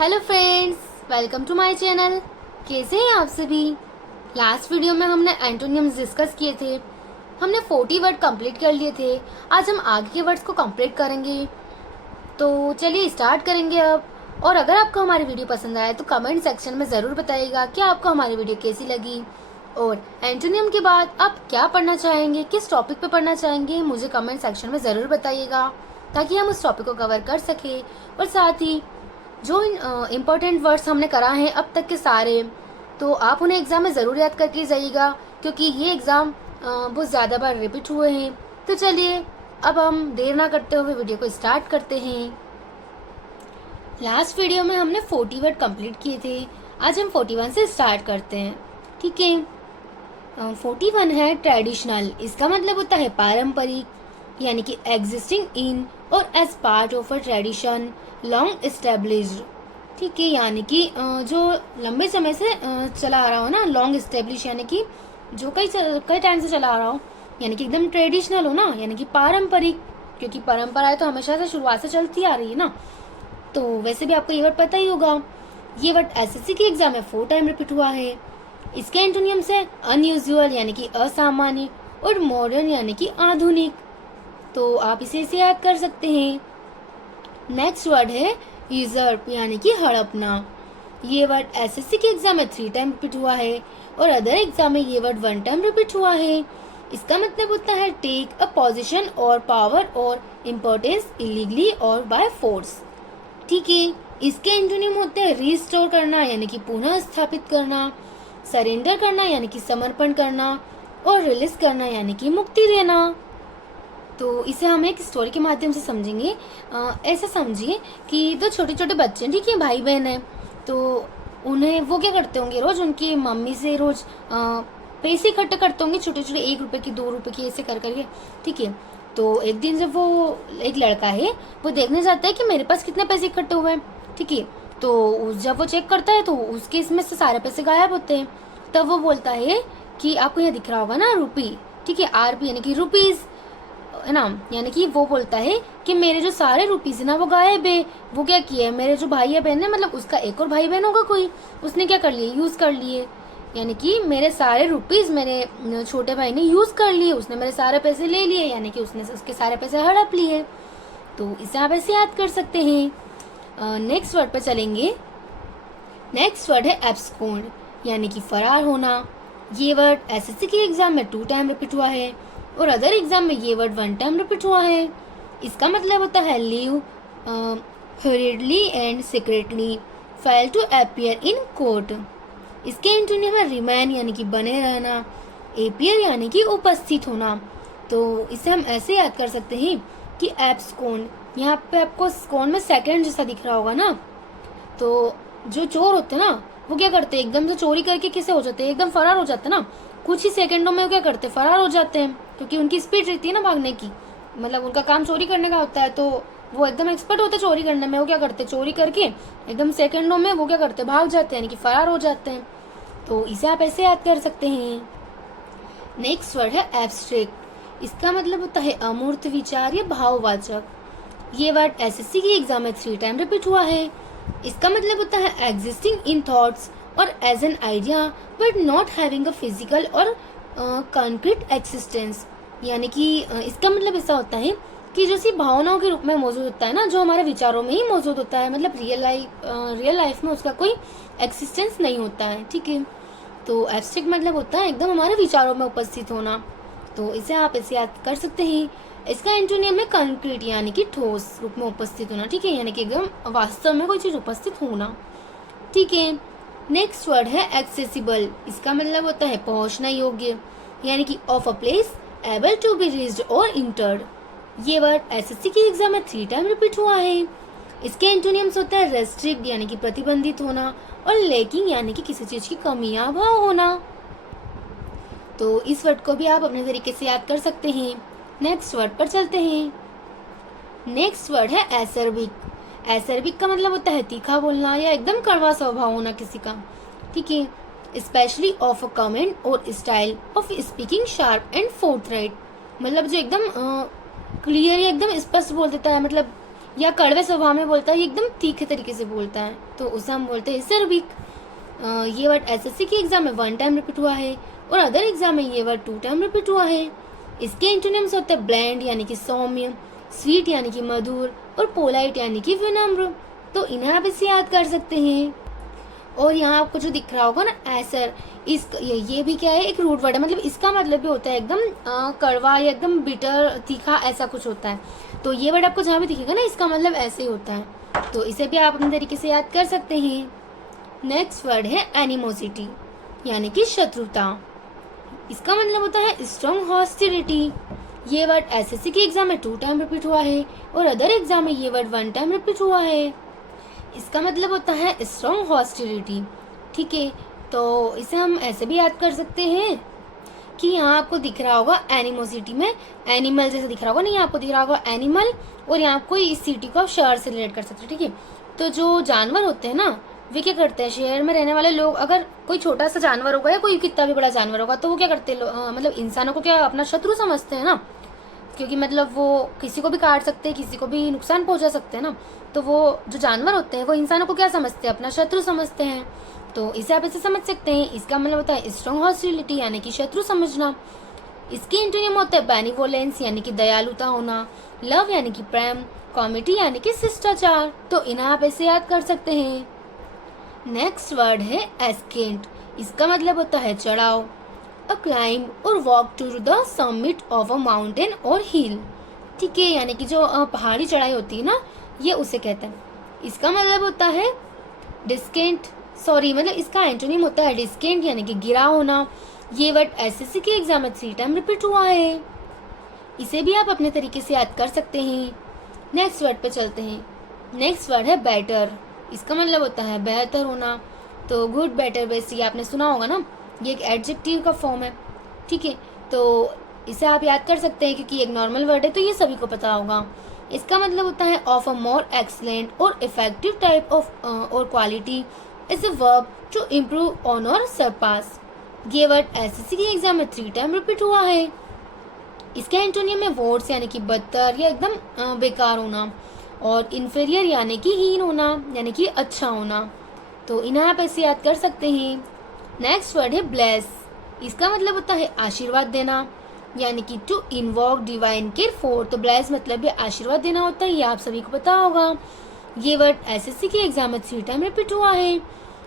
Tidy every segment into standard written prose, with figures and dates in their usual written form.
Hello friends, welcome to my channel. कैसे हैं आप सभी। लास्ट वीडियो में हमने एंटोनियम्स डिस्कस किए थे। हमने 40 वर्ड कंप्लीट कर लिए थे। आज हम आगे के वर्ड्स को कंप्लीट करेंगे। तो चलिए स्टार्ट करेंगे अब। और अगर आपको हमारी वीडियो पसंद आए तो कमेंट सेक्शन में ज़रूर बताइएगा कि आपको हमारी वीडियो कैसी लगी। और एंटोनियम के बाद आप क्या पढ़ना चाहेंगे, किस टॉपिक पे पढ़ना चाहेंगे, मुझे कमेंट सेक्शन में ज़रूर बताइएगा ताकि हम उस टॉपिक को कवर कर सकें। और साथ ही जो इम्पोर्टेंट वर्ड्स हमने करा है अब तक के सारे, तो आप उन्हें एग्ज़ाम में ज़रूर याद करके जाइएगा क्योंकि ये एग्ज़ाम बहुत ज़्यादा बार रिपीट हुए हैं। तो चलिए अब हम देर ना करते हुए वीडियो को स्टार्ट करते हैं। लास्ट वीडियो में हमने 40 वर्ड कंप्लीट किए थे। आज हम 41 से स्टार्ट करते हैं। ठीक है। 41 है ट्रेडिशनल। इसका मतलब होता है पारंपरिक, यानी कि existing in or as part of a tradition long established. ठीक है, यानी कि जो लंबे समय से चला आ रहा हो ना, लॉन्ग एस्टेब्लिश यानी कि जो कई टाइम से चला आ रहा हो, यानी कि एकदम ट्रेडिशनल हो ना, यानी कि पारंपरिक, क्योंकि परंपराएं तो हमेशा से शुरुआत से चलती आ रही है ना। तो वैसे भी आपको ये वर्ड पता ही होगा। ये वर्ड एसएससी के एग्जाम में 4 टाइम रिपीट हुआ है। इसके एंटोनियम्स है अनयूजुअल यानी कि असामान्य और मॉडर्न यानी कि आधुनिक। तो आप इसे याद कर सकते हैं। नेक्स्ट वर्ड है यूजर्प यानी कि हड़पना। ये वर्ड एसएससी के एग्जाम में 3 टाइम रिपीट हुआ है और अदर एग्जाम में ये वर्ड 1 टाइम रिपीट हुआ है। इसका मतलब होता है टेक अ पोजीशन और पावर और इम्पोर्टेंस इलीगली और बाय फोर्स। ठीक है। इसके एंटोनिम होते हैं रिस्टोर करना यानी कि पुनः स्थापित करना, सरेंडर करना यानी कि समर्पण करना और रिलीज करना यानी कि मुक्ति देना। तो इसे हम एक स्टोरी के माध्यम से समझेंगे। ऐसा समझिए कि दो छोटे छोटे बच्चे, ठीक है, भाई बहन हैं। तो उन्हें वो क्या करते होंगे, रोज उनकी मम्मी से रोज पैसे इकट्ठे करते होंगे, छोटे छोटे 1 रुपए की 2 रुपए की ऐसे कर करके। ठीक है। तो एक दिन जब वो एक लड़का है वो देखने जाता है कि मेरे पास कितने पैसे इकट्ठे हुए हैं। ठीक है। तो जब वो चेक करता है तो उसके इसमें से सारे पैसे गायब होते हैं। तब वो बोलता है कि आपको यहाँ दिख रहा होगा ना रुपी, ठीक है, आरपी यानी कि रुपीज है ना। यानी कि वो बोलता है कि मेरे जो सारे रुपीज है ना वो गायब है। वो क्या किया है, मेरे जो भाई या बहन है, मतलब उसका एक और भाई बहन होगा कोई, उसने क्या कर लिए, यूज कर लिए। यानी कि मेरे सारे रुपीज मेरे छोटे भाई ने यूज कर लिए, उसने मेरे सारे पैसे ले लिए, यानी कि उसने उसके सारे पैसे हड़प लिए। तो इसे आप ऐसे याद कर सकते हैं। नेक्स्ट वर्ड पर चलेंगे। नेक्स्ट वर्ड है एब्सकॉन्ड यानी कि फरार होना। ये वर्ड एसएससी के एग्जाम में 2 टाइम रिपीट हुआ है और अदर एग्जाम में ये वर्ड 1 टाइम रिपीट हुआ है। इसका मतलब होता है leave hurriedly and secretly, fail to appear in court. इसके एंटोनिम है रिमेन यानी कि बने रहना, एपियर यानी कि उपस्थित होना। तो इसे हम ऐसे याद कर सकते हैं कि एब्सकॉन्ड, यहाँ पे आपको स्कॉन में सेकंड जैसा दिख रहा होगा ना। तो जो चोर होते हैं ना वो क्या करते हैं, एकदम से चोरी करके किसे हो जाते हैं, एकदम फरार हो जाते हैं ना। कुछ ही सेकंडों में वो क्या करते हैं, फरार हो जाते हैं, क्योंकि उनकी स्पीड रहती है ना भागने की। मतलब उनका काम चोरी करने का होता है, तो वो एकदम एक्सपर्ट होते हैं चोरी करने में। वो क्या करते हैं, चोरी करके एकदम सेकंडों में वो क्या करते हैं, भाग जाते हैं, यानी कि फरार हो जाते हैं। तो इसे आप ऐसे याद कर सकते हैं। नेक्स्ट वर्ड है एब्स्ट्रैक्ट। इसका मतलब होता है अमूर्त विचार या भाववाचक। ये वर्ड एसएससी की एग्जाम में 3 टाइम रिपीट हुआ है। इसका मतलब होता है existing in thoughts or as an idea but not having a physical or concrete existence. यानी कि इसका मतलब ऐसा होता है कि जो सी भावनाओं के रूप में मौजूद होता है ना, जो हमारे विचारों में ही मौजूद होता है, मतलब रियल लाइफ में उसका कोई एक्सिस्टेंस नहीं होता है। ठीक है। तो एब्स्ट्रैक्ट मतलब होता है एकदम हमारे विचारों में उपस्थित होना। तो इसे आप ऐसे याद कर सकते हैं। इसका एंटोनियम है कंक्रीट यानी कि ठोस रूप में उपस्थित होना। ठीक है, यानी कि एकदम वास्तव में कोई चीज उपस्थित होना। ठीक है। नेक्स्ट वर्ड है एक्सेसिबल। इसका मतलब होता है पहुंचना योग्य, यानी कि of a place able to be reached or entered. ये वर्ड एसएससी के एग्जाम में 3 टाइम रिपीट हुआ है। इसके एंटोनियम्स होता है रेस्ट्रिक्ट यानी कि प्रतिबंधित होना और लेकिंग यानी कि किसी चीज की कमी या अभाव होना। तो इस वर्ड को भी आप अपने तरीके से याद कर सकते हैं। नेक्स्ट वर्ड पर चलते हैं। नेक्स्ट वर्ड है एसर्बिक। एसर्बिक का मतलब होता है तीखा बोलना या एकदम कड़वा स्वभाव होना किसी का। ठीक है। स्पेशली ऑफ अ कमेंट और style of speaking sharp and forthright. मतलब जो एकदम क्लियर या एकदम स्पष्ट बोल देता है, मतलब या कड़वे स्वभाव में बोलता है, ये एकदम तीखे तरीके से बोलता है, तो उसे हम बोलते हैं एसेरबिक। ये वर्ड एसएससी के एग्जाम में 1 टाइम रिपीट हुआ है और अदर एग्जाम में ये वर्ड 2 टाइम रिपीट हुआ है। इसके एंटोनिम्स होते हैं ब्लैंड यानी कि सौम्य, स्वीट यानी कि मधुर और पोलाइट यानी कि विनम्र। तो इन्हें आप इसे याद कर सकते हैं। और यहाँ आपको जो दिख रहा होगा ना एसर, इस ये भी क्या है, एक रूट वर्ड है, मतलब इसका मतलब भी होता है एकदम कड़वा या एकदम बिटर तीखा, ऐसा कुछ होता है। तो ये वर्ड आपको जहाँ भी दिखेगा ना, इसका मतलब ऐसे ही होता है। तो इसे भी आप अपने तरीके से याद कर सकते हैं। नेक्स्ट वर्ड है एनिमोसिटी यानी कि शत्रुता। इसका मतलब होता है स्ट्रॉन्ग हॉस्टिलिटी। ये वर्ड एसएससी के एग्जाम में 2 टाइम रिपीट हुआ है और अदर एग्जाम में ये वर्ड 1 टाइम रिपीट हुआ है। इसका मतलब होता है स्ट्रॉन्ग हॉस्टिलिटी। ठीक है, तो इसे हम ऐसे भी याद कर सकते हैं कि यहाँ आपको दिख रहा होगा एनिमोसिटी में एनिमल जैसे दिख रहा होगा, नहीं आपको दिख रहा होगा एनिमल, और यहाँ आपको इस सिटी को आप शहर से रिलेट कर सकते हैं। ठीक है, तो जो जानवर होते हैं ना, वे क्या करते हैं, शहर में रहने वाले लोग, अगर कोई छोटा सा जानवर होगा या कोई कितना भी बड़ा जानवर होगा, तो वो क्या करते हैं, मतलब इंसानों को क्या अपना शत्रु समझते हैं ना, क्योंकि मतलब वो किसी को भी काट सकते हैं, किसी को भी नुकसान पहुंचा सकते हैं ना। तो वो जो जानवर होते हैं वो इंसानों को क्या समझते हैं, अपना शत्रु समझते हैं। तो इसे आप ऐसे समझ सकते हैं। इसका मतलब होता है स्ट्रॉन्ग हॉस्टिलिटी यानी कि शत्रु समझना। इसके एंटोनिम होता है बेनिवोलेंस यानी कि दयालुता होना, लव यानी कि प्रेम, कॉमिटी यानी कि शिष्टाचार। तो इन्हें आप ऐसे याद कर सकते हैं। नेक्स्ट वर्ड है एस्केंट। इसका मतलब होता है चढ़ाव, a climb or walk to the summit of a mountain or hill. ठीक है, यानी कि जो पहाड़ी चढ़ाई होती है ना, ये उसे कहते हैं। इसका मतलब होता है डिस्केंट, मतलब इसका एंटोनिम होता है डिस्केंट यानी कि गिरा होना। ये वर्ड एसएससी के एग्जाम में 3 टाइम रिपीट हुआ है। इसे भी आप अपने तरीके से याद कर सकते हैं। नेक्स्ट वर्ड पे चलते हैं। नेक्स्ट वर्ड है बेटर। इसका मतलब होता है बेहतर होना। तो गुड, बेटर, बेस्ट ये आपने सुना होगा ना, ये एक एडजेक्टिव का फॉर्म है। ठीक है, तो इसे आप याद कर सकते हैं क्योंकि एक नॉर्मल वर्ड है, तो ये सभी को पता होगा। इसका मतलब होता है of a more excellent or effective type of or quality is a verb to improve on or surpass. ये वर्ड एसएससी के एग्जाम में 3 टाइम रिपीट हुआ है। इसके एंटोनियम में वर्ड्स यानी कि बदतर या एकदम बेकार होना, और इन्फीरियर यानी कि हीन होना, यानी कि अच्छा होना। तो इन्हें आप ऐसे याद कर सकते हैं। नेक्स्ट वर्ड है ब्लेस। इसका मतलब होता है आशीर्वाद देना, यानी कि to invoke divine care for. तो ब्लेस मतलब ये आशीर्वाद देना होता है, ये आप सभी को पता होगा। ये वर्ड एसएससी के एग्जाम में 3 टाइम रिपीट हुआ है।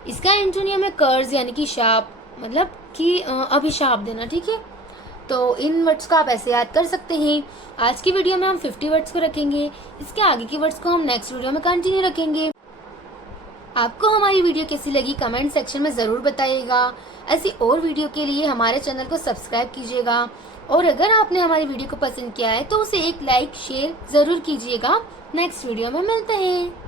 इसका एंटोनियम है कर्ज यानी कि शाप, मतलब कि अभिशाप देना। ठीक है, तो इन वर्ड्स को आप ऐसे याद कर सकते हैं। आज की वीडियो में हम 50 वर्ड्स को रखेंगे, इसके आगे की वर्ड्स को हम नेक्स्ट वीडियो में कंटिन्यू रखेंगे। आपको हमारी वीडियो कैसी लगी कमेंट सेक्शन में ज़रूर बताइएगा। ऐसी और वीडियो के लिए हमारे चैनल को सब्सक्राइब कीजिएगा, और अगर आपने हमारी वीडियो को पसंद किया है तो उसे एक लाइक शेयर ज़रूर कीजिएगा। नेक्स्ट वीडियो में मिलते हैं।